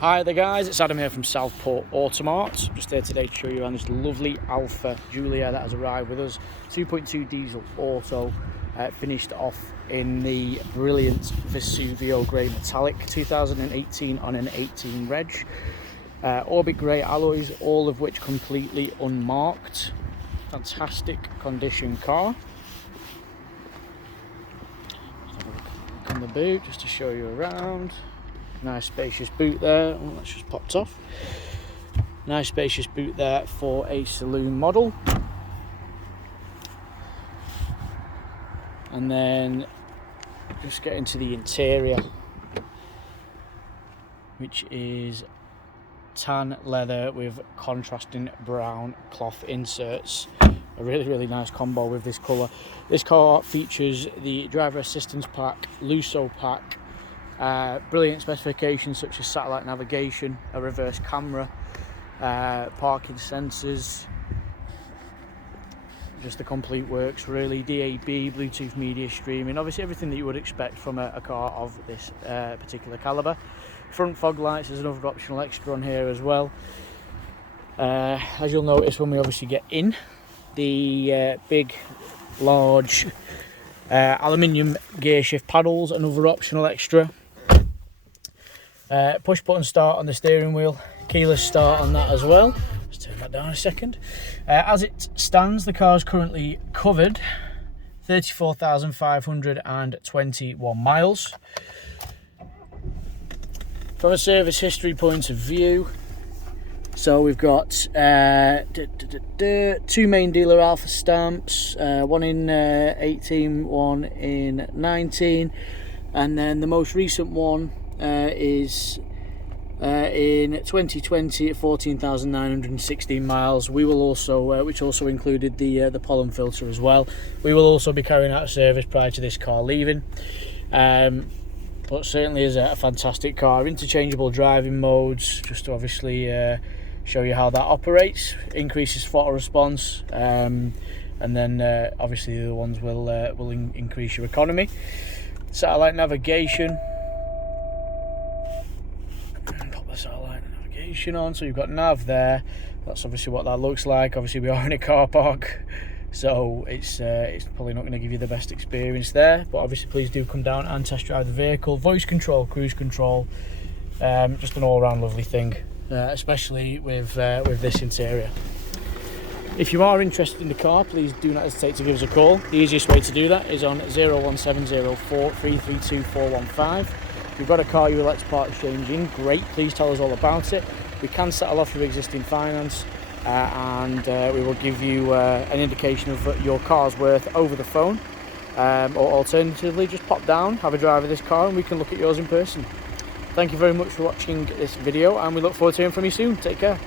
Hi there guys, it's Adam here from Southport Automart. I'm just here today to show you around this lovely Alfa Giulia that has arrived with us. 2.2 diesel auto, finished off in the brilliant Vesuvio grey metallic, 2018 on an 18 reg. Orbit grey alloys, all of which completely unmarked. Fantastic condition car. Let's have a look on the boot just to show you around. Nice spacious boot there. Oh, that's just popped off. Nice spacious boot there for a saloon model. And then just get into the interior, which is tan leather with contrasting brown cloth inserts. A really nice combo with this colour. This car features the driver assistance pack, Lusso pack, brilliant specifications such as satellite navigation, a reverse camera, parking sensors, just the complete works really. DAB, Bluetooth media streaming, obviously everything that you would expect from a car of this particular calibre. Front fog lights, there's another optional extra on here as well. As you'll notice when we obviously get in, the big large aluminium gear shift paddles, another optional extra. Push button start on the steering wheel, keyless start on that as well. Let's turn that down a second. As it stands, the car is currently covered 34,521 miles. From a service history point of view, so we've got two main dealer Alfa stamps, one in 18, one in 19, and then the most recent one is in 2020 at 14,916 miles. We will also, which also included the pollen filter as well. We will also be carrying out a service prior to this car leaving. But certainly is a fantastic car. Interchangeable driving modes, just to obviously show you how that operates. Increases throttle response, and then obviously the other ones will increase your economy. Satellite navigation. Pop the satellite navigation on, so you've got nav there. That's obviously what that looks like. Obviously we are in a car park, so it's probably not going to give you the best experience there, but obviously please do come down and test drive the vehicle. Voice control, cruise control, just an all-round lovely thing, especially with this interior. If you are interested in the car, please do not hesitate to give us a call. The easiest way to do that is on 01704 332 415. If you've got a car you would like to part exchange in, great, please tell us all about it. We can settle off your existing finance, and we will give you an indication of your car's worth over the phone, or alternatively just pop down, have a drive of this car, and we can look at yours in person. Thank you very much for watching this video, and we look forward to hearing from you soon. Take care.